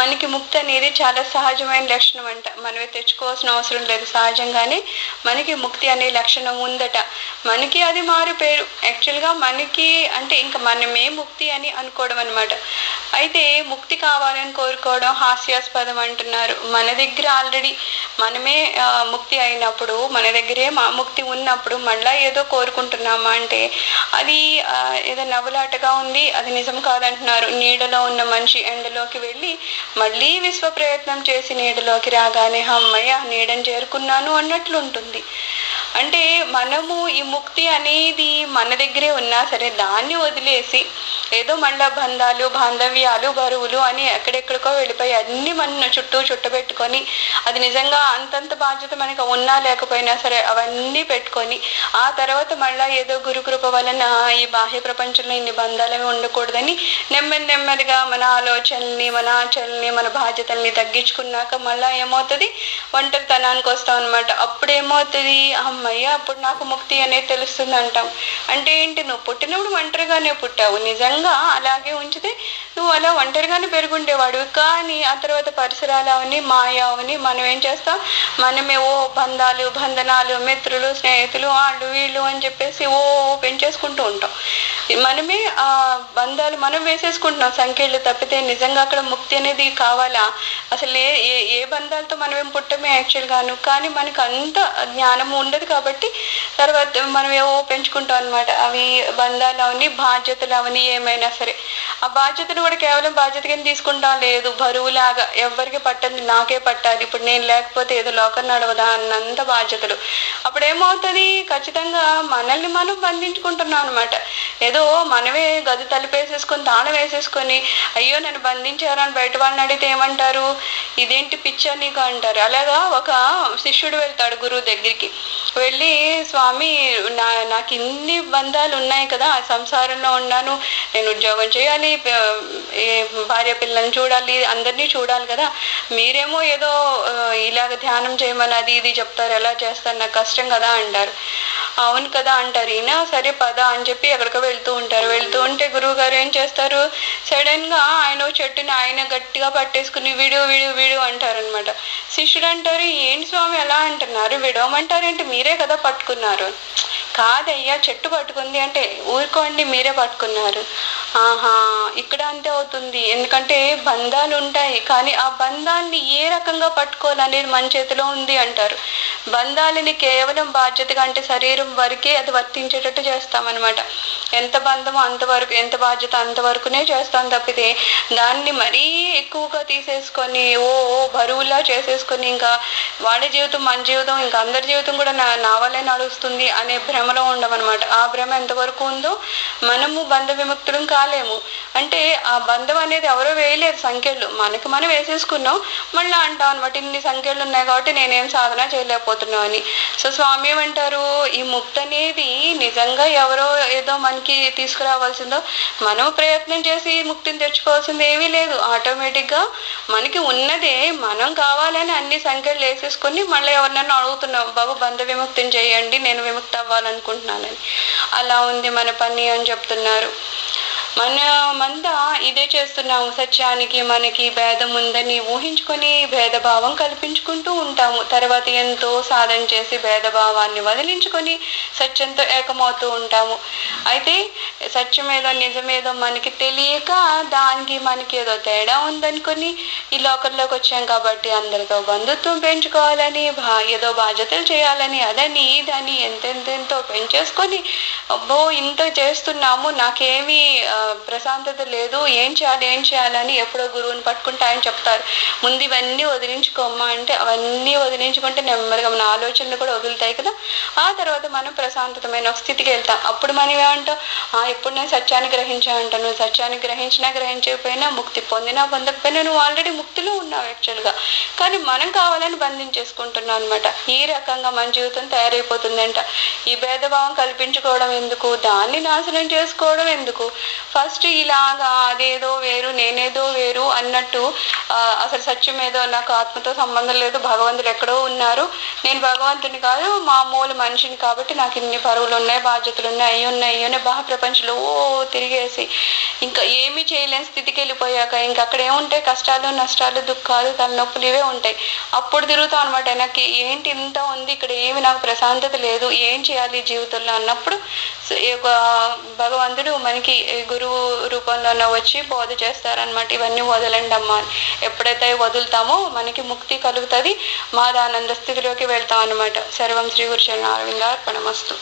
మనకి ముక్తి అనేది చాలా సహజమైన లక్షణం అంట, మనమే తెచ్చుకోవాల్సిన అవసరం లేదు, సహజంగానే మనకి ముక్తి అనే లక్షణం ఉందట. మనకి అది మారు పేరు యాక్చువల్గా, మనకి అంటే ఇంకా మనమే ముక్తి అని అనుకోవడం అనమాట. అయితే ముక్తి కావాలని కోరుకోవడం హాస్యాస్పదం అంటున్నారు. మన దగ్గర ఆల్రెడీ మనమే ముక్తి అయినప్పుడు, మన దగ్గరే ముక్తి ఉన్నప్పుడు మళ్ళీ ఏదో కోరుకుంటున్నామా అంటే అది ఏదో నవ్వులాటగా ఉంది, అది నిజం కాదంటున్నారు. నీడలో ఉన్న మనిషి ఎండలోకి వెళ్ళి మళ్ళీ విశ్వ ప్రయత్నం చేసి నీడలోకి రాగానే అమ్మయ్య నీడని చేరుకున్నాను అన్నట్లు ఉంటుంది. అంటే మనము ఈ ముక్తి అనేది మన దగ్గరే ఉన్నా సరే దాన్ని వదిలేసి ఏదో మళ్ళా బంధాలు బాంధవ్యాలు బరువులు అని ఎక్కడెక్కడికో వెళ్ళిపోయి అన్ని మన చుట్టూ చుట్టబెట్టుకొని, అది నిజంగా అంతంత బాధ్యత మనకు ఉన్నా లేకపోయినా సరే అవన్నీ పెట్టుకొని ఆ తర్వాత మళ్ళా ఏదో గురుకృప వలన ఈ బాహ్య ప్రపంచంలో ఇన్ని బంధాలవి ఉండకూడదని నెమ్మదిగా మన ఆలోచనల్ని మన ఆచరణని మన బాధ్యతల్ని తగ్గించుకున్నాక మళ్ళా ఏమవుతుంది, ఒంటరితనానికి వస్తాం అనమాట. అప్పుడేమవుతుంది, అమ్మయ్య అప్పుడు నాకు ముక్తి అనేది తెలుస్తుంది అంటాం. అంటే ఏంటి, నువ్వు పుట్టినప్పుడు ఒంటరిగానే పుట్టావు, నిజంగా అలాగే ఉంచితే నువ్వు అలా ఒంటరిగానే పెరుగుండేవాడు. కానీ ఆ తర్వాత పరిసరాలు అవని మాయా అవని మనం ఏం చేస్తాం, మనమే ఓ బంధాలు బంధనాలు మిత్రులు స్నేహితులు వాళ్ళు వీళ్ళు అని చెప్పేసి పెంచేసుకుంటూ ఉంటాం. మనమే ఆ బంధాలు మనం వేసేసుకుంటున్నాం సంఖ్యలు తప్పితే నిజంగా అక్కడ ముక్తి అనేది కావాలా? అసలు ఏ బంధాలతో మనమేం పుట్టమే యాక్చువల్గాను. కానీ మనకు అంత జ్ఞానం ఉండదు కాబట్టి తర్వాత మనం పెంచుకుంటాం అనమాట. అవి బంధాలు అవని బాధ్యతలు అవని ఏమైనా సరే ఆ బాధ్యతను కూడా కేవలం బాధ్యత కింద తీసుకుంటాం, లేదు బరువులాగా ఎవరికి పట్టండి నాకే పట్టాలి, ఇప్పుడు నేను లేకపోతే ఏదో లోకం నడవదా అన్నంత బాధ్యతలు. అప్పుడు ఏమవుతుంది, ఖచ్చితంగా మనల్ని మనం బంధించుకుంటున్నాం అనమాట. ఏదో మనమే గది తలుపేసేసుకొని తాళం వేసేసుకొని అయ్యో నన్ను బంధించారని బయట వాళ్ళని అడిగితే ఏమంటారు, ఇదేంటి పిచ్చా నీకు అంటారు. అలాగా ఒక శిష్యుడు వెళ్తాడు గురువు దగ్గరికి, వెళ్ళి స్వామి నాకు ఇన్ని బంధాలు ఉన్నాయి కదా, సంసారంలో ఉన్నాను, నేను ఉద్యోగం చేయాలి, భార్య పిల్లల్ని చూడాలి, అందరినీ చూడాలి కదా, మీరేమో ఏదో ఇలాగ ధ్యానం చేయమని అది ఇది చెప్తారు, ఎలా చేస్తారు, నాకు కష్టం కదా అంటారు. అవును కదా అంటారు. ఈయన సరే పద అని చెప్పి ఎక్కడికో వెళ్తూ ఉంటారు. వెళ్తూ ఉంటే గురువు గారు ఏం చేస్తారు, సడన్ గా ఆయన చెట్టుని ఆయన గట్టిగా పట్టేసుకుని విడు విడు విడు అంటారనమాట. శిష్యుడు అంటారు, ఏంటి స్వామి ఎలా అంటున్నారు, విడవమంటారేంటి, మీరే కదా పట్టుకున్నారు. కాదయ్యా చెట్టు పట్టుకుంది అంటే ఊరుకోండి మీరే పట్టుకున్నారు. ఆహా ఇక్కడ అంతే అవుతుంది, ఎందుకంటే బంధాలు ఉంటాయి కానీ ఆ బంధాన్ని ఏ రకంగా పట్టుకోవాలనేది మన చేతిలో ఉంది అంటారు. బంధాలని కేవలం బాధ్యతగా అంటే శరీరం వరకే అది వర్తించేటట్టు చేస్తామన్నమాట. ఎంత బంధమో అంతవరకు, ఎంత బాధ్యత అంతవరకునే చేస్తాం తప్పితే దాన్ని మరీ ఎక్కువగా తీసేసుకొని బరువులా చేసేసుకొని ఇంకా వాళ్ళ జీవితం మన జీవితం ఇంకా అందరి జీవితం కూడా నా వల్లే నడుస్తుంది అనే భ్రమలో ఉండమన్నమాట. ఆ భ్రమ ఎంతవరకు ఉందో మనము బంధ విముక్తులం కాలేము. అంటే ఆ బంధం అనేది ఎవరో వేయలేరు సంఖ్యలు, మనకి మనం వేసేసుకున్నాం. మళ్ళీ అంటాం అనమాట, ఇన్ని సంఖ్యలు ఉన్నాయి కాబట్టి నేనేం సాధన చేయలేకపోతున్నావు అని. సో స్వామి ఏమంటారు, ఈ ముక్తి అనేది నిజంగా ఎవరో ఏదో మనకి తీసుకురావాల్సిందో, మనం ప్రయత్నం చేసి ముక్తిని తెచ్చుకోవాల్సింది ఏమీ లేదు. ఆటోమేటిక్గా మనకి ఉన్నదే, మనం కావాలని అన్ని సంఖ్యలు వేసేసుకొని మళ్ళీ ఎవరినైనా అడుగుతున్నాం, బాబు బంధ విముక్తిని చేయండి నేను విముక్తి అవ్వాలనుకుంటున్నానని. అలా ఉంది మన పని అని చెప్తున్నారు. మనమంతా ఇదే చేస్తున్నాము, సత్యానికి మనకి భేదం ఉందని ఊహించుకొని భేదభావం కల్పించుకుంటూ ఉంటాము. తర్వాత ఎంతో సాధన చేసి భేదభావాన్ని వదిలించుకొని సత్యంతో ఏకమవుతూ ఉంటాము. అయితే సత్యమేదో నిజమేదో మనకి తెలియక దానికి మనకి ఏదో తేడా ఉందనుకొని ఈ లోకంలోకి వచ్చాం కాబట్టి అందరితో బంధుత్వం పెంచుకోవాలని ఏదో బాధ్యతలు చేయాలని అదని ఇదని ఎంతెంతో పెంచేసుకొని అబ్బో ఇంత చేస్తున్నాము నాకేమీ ప్రశాంతత లేదు, ఏం చేయాలని ఎప్పుడో గురువుని పట్టుకుంటే ఆయన చెప్తారు, ముందు ఇవన్నీ వదిలించుకోమ్మా అంటే అవన్నీ వదిలించుకుంటే నెమ్మదిగా మన ఆలోచనలు కూడా వదులుతాయి కదా. ఆ తర్వాత మనం ప్రశాంతతమైన ఒక స్థితికి వెళ్తాం. అప్పుడు మనం ఏమంటాం, ఎప్పుడు నేను సత్యాన్ని గ్రహించానంట. నువ్వు సత్యాన్ని గ్రహించినా గ్రహించకపోయినా, ముక్తి పొందినా పొందకపోయినా నువ్వు ఆల్రెడీ ముక్తిలో ఉన్నావు యాక్చువల్గా. కానీ మనం కావాలని బంధించేసుకుంటున్నాం అనమాట. ఈ రకంగా మన జీవితం తయారైపోతుందంట. ఈ భేదభావం కల్పించుకోవడం ఎందుకు, దాన్ని నాశనం చేసుకోవడం ఎందుకు, ఫస్ట్ ఇలాగా అదేదో వేరు నేనేదో వేరు అన్నట్టు అసలు సత్యం ఏదో నాకు ఆత్మతో సంబంధం లేదు, భగవంతుడు ఎక్కడో ఉన్నారు, నేను భగవంతుని కాదు మామూలు మనిషిని కాబట్టి నాకు ఇన్ని పరువులు ఉన్నాయి, బాధ్యతలు ఉన్నాయి, అయ్యి ఉన్నాయి బాహ ప్రపంచంలో తిరిగేసి ఇంకా ఏమీ చేయలేని స్థితికి వెళ్ళిపోయాక ఇంక అక్కడ ఏముంటాయి, కష్టాలు నష్టాలు దుఃఖాలు తలనొప్పులు ఇవే ఉంటాయి. అప్పుడు తిరుగుతాం అనమాట వెనక్కి, ఏంటి ఇంత ఉంది ఇక్కడ, ఏమి నాకు ప్రశాంతత లేదు, ఏం చేయాలి జీవితంలో అన్నప్పుడు భగవంతుడు మనకి గురువు రూపంలో వచ్చి బోధ చేస్తారనమాట. ఇవన్నీ వదలండి అమ్మా అని. ఎప్పుడైతే వదులుతామో మనకి ముక్తి కలుగుతుంది, మాదానంద స్థితిలోకి వెళ్తాం అనమాట. సర్వం శ్రీ గురు చరణారవిందార్పణమస్తు.